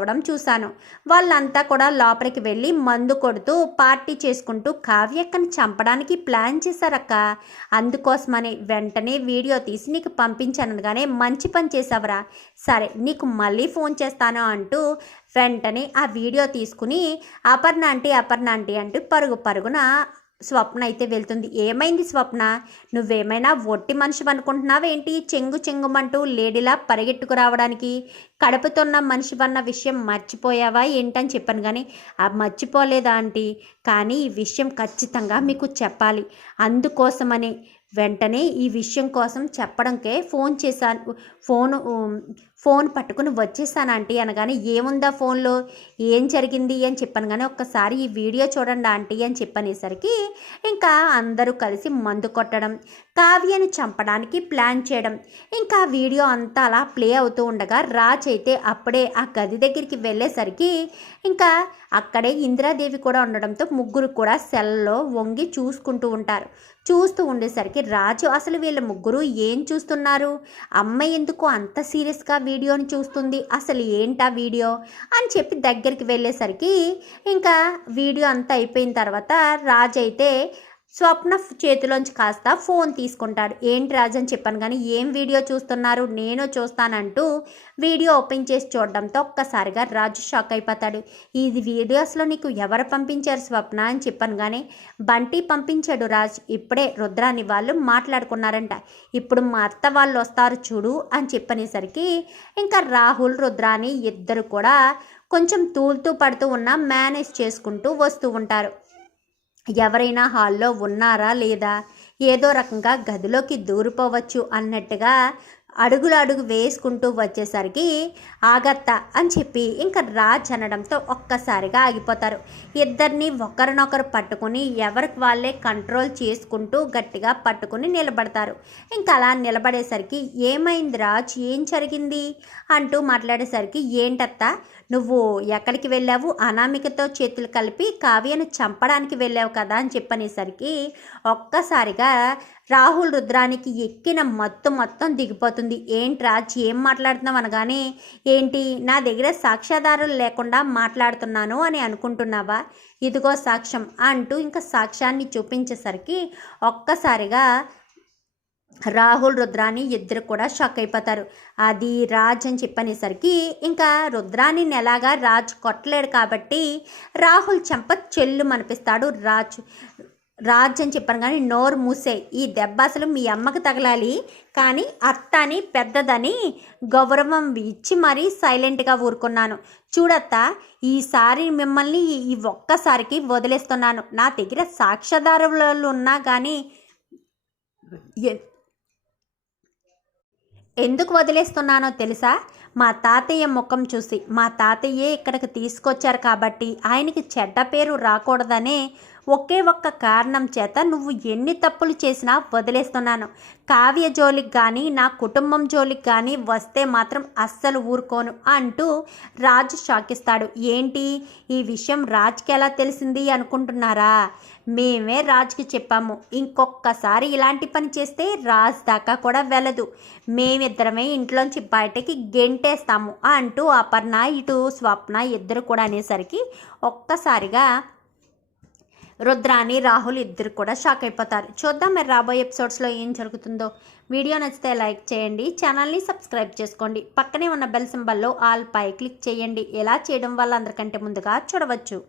రావడం చూశాను. వాళ్ళంతా కూడా లోపలికి వెళ్ళి మందు కొడుతూ పార్టీ చేసుకుంటూ కావ్యక్కని చంపడానికి ప్లాన్ చేశారక్క. అందుకోసమని వెంటనే వీడియో తీసి నీకు పంపించానగానే మంచి పని చేసావరా సరే నీకు మళ్ళీ ఫోన్ చేస్తాను అంటూ వెంటనే ఆ వీడియో తీసుకుని అపర్ణ అంటే అపర్ణ అంటే అంటూ పరుగు పరుగున స్వప్న అయితే వెళ్తుంది. ఏమైంది స్వప్న? నువ్వేమైనా ఒట్టి మనిషి అనుకుంటున్నావేంటి చెంగు చెంగుమంటూ లేడీలా పరిగెట్టుకు రావడానికి కడుపుతున్న మనిషి అన్న విషయం మర్చిపోయావా? ఏంటని చెప్పాను కానీ ఆ మర్చిపోలేదా ఆంటీ? కానీ ఈ విషయం ఖచ్చితంగా మీకు చెప్పాలి. అందుకోసమని వెంటనే ఈ విషయం కోసం చెప్పడంకే ఫోన్ చేశాను. ఫోన్ ఫోన్ పట్టుకుని వచ్చేసాను ఆంటీ అనగానే ఏముందా ఫోన్లో? ఏం జరిగింది? అని చెప్పాను. కానీ ఒక్కసారి ఈ వీడియో చూడండి ఆంటీ అని చెప్పనేసరికి ఇంకా అందరూ కలిసి మందు కొట్టడం కావ్యని చంపడానికి ప్లాన్ చేయడం. ఇంకా వీడియో అంతా అలా ప్లే అవుతూ ఉండగా రాజ్ అయితే అప్పుడే ఆ గది దగ్గరికి వెళ్ళేసరికి ఇంకా అక్కడే ఇందిరాదేవి కూడా ఉండడంతో ముగ్గురు కూడా సెల్లో వంగి చూసుకుంటూ ఉంటారు. చూస్తూ ఉండేసరికి రాజు అసలు వీళ్ళ ముగ్గురు ఏం చూస్తున్నారు? అమ్మ ఎందుకు అంత సీరియస్గా వీడియోని చూస్తుంది? అసలు ఏంటా వీడియో? అని చెప్పి దగ్గరికి వెళ్ళేసరికి ఇంకా వీడియో అంతా అయిపోయిన తర్వాత రాజు అయితే స్వప్న చేతిలోంచి కాస్త ఫోన్ తీసుకుంటాడు. ఏంటి రాజు అని చెప్పాను కానీ ఏం వీడియో చూస్తున్నారు? నేను చూస్తానంటూ వీడియో ఓపెన్ చేసి చూడడంతో ఒక్కసారిగా రాజు షాక్ అయిపోతాడు. ఇది వీడియోస్లో నీకు ఎవరు పంపించారు స్వప్న అని చెప్పాను కానీ బంటి పంపించాడు రాజ్. ఇప్పుడే రుద్రాని వాళ్ళు మాట్లాడుకున్నారంట. ఇప్పుడు మా అత్త వాళ్ళు వస్తారు చూడు అని చెప్పనేసరికి ఇంకా రాహుల్ రుద్రాని ఇద్దరు కూడా కొంచెం తూలుతూ పడుతూ ఉన్న మేనేజ్ చేసుకుంటూ వస్తూ ఉంటారు. ఎవరైనా హాల్లో ఉన్నారా లేదా? ఏదో రకంగా గదిలోకి దూరిపోవచ్చు అన్నట్టుగా అడుగులు అడుగు వేసుకుంటూ వచ్చేసరికి ఆగత్త అని చెప్పి ఇంకా రాజ్ అనడంతో ఒక్కసారిగా ఆగిపోతారు. ఇద్దరిని ఒకరినొకరు పట్టుకుని ఎవరికి వాళ్ళే కంట్రోల్ చేసుకుంటూ గట్టిగా పట్టుకుని నిలబడతారు. ఇంకా అలా నిలబడేసరికి ఏమైంది రాజ్? ఏం జరిగింది? అంటూ మాట్లాడేసరికి ఏంటత్త? నువ్వు ఎక్కడికి వెళ్ళావు? అనామికతో చేతులు కలిపి కావ్యను చంపడానికి వెళ్ళావు కదా? అని చెప్పనేసరికి ఒక్కసారిగా రాహుల్ రుద్రానికి ఎక్కిన మత్తు మొత్తం దిగిపోతుంది. ఏంటి రాజ్ ఏం మాట్లాడుతున్నావు అనగానే ఏంటి నా దగ్గర సాక్ష్యాధారులు లేకుండా మాట్లాడుతున్నాను అని అనుకుంటున్నావా? ఇదిగో సాక్ష్యం అంటూ ఇంకా సాక్ష్యాన్ని చూపించేసరికి ఒక్కసారిగా రాహుల్ రుద్రాని ఇద్దరు కూడా షాక్ అయిపోతారు. అది రాజ్ అని చెప్పనేసరికి ఇంకా రుద్రాని ఎలాగా రాజ్ కొట్టలేడు కాబట్టి రాహుల్ చెంప చెల్లు మనిపిస్తాడు రాజ్. రాజ్ అని చెప్పాను కానీ నోరు మూసే. ఈ దెబ్బ అసలు మీ అమ్మకు తగలాలి. కానీ అత్త అని పెద్దదని గౌరవం ఇచ్చి మరీ సైలెంట్గా ఊరుకున్నాను. చూడత్త ఈసారి మిమ్మల్ని ఈ ఒక్కసారికి వదిలేస్తున్నాను. నా దగ్గర సాక్ష్యాధారులు ఉన్నా కానీ ఎందుకు వదిలేస్తున్నానో తెలుసా? మా తాతయ్య ముఖం చూసి మా తాతయ్యే ఇక్కడికి తీసుకొచ్చారు కాబట్టి ఆయనకి చెడ్డ పేరు రాకూడదనే ఒకే ఒక్క కారణం చేత నువ్వు ఎన్ని తప్పులు చేసినా వదిలేస్తున్నాను. కావ్య జోలికి కానీ నా కుటుంబం జోలికి కానీ వస్తే మాత్రం అస్సలు ఊరుకోను అంటూ రాజు షాకిస్తాడు. ఏంటి? ఈ విషయం రాజ్కి ఎలా తెలిసింది అనుకుంటున్నారా? మేమే రాజ్కి చెప్పాము ఇంకొకసారి ఇలాంటి పని చేస్తే రాజ్ దాకా కూడా వెళ్ళదు. మేమిద్దరమే ఇంట్లోంచి బయటకి గెంటేస్తాము అంటూ అపర్ణ ఇటు స్వప్న ఇద్దరు కూడా అనేసరికి ఒక్కసారిగా రుద్రాని రాహుల్ ఇద్దరు కూడా షాక్ అయిపోతారు. చూద్దాం మరి రాబోయే ఎపిసోడ్స్లో ఏం జరుగుతుందో. వీడియో నచ్చితే లైక్ చేయండి ఛానల్ని సబ్స్క్రైబ్ చేసుకోండి. పక్కనే ఉన్న బెల్ సింబల్లో ఆల్ పై క్లిక్ చేయండి. ఎలా చేయడం వల్ల అందరికంటే ముందుగా చూడవచ్చు.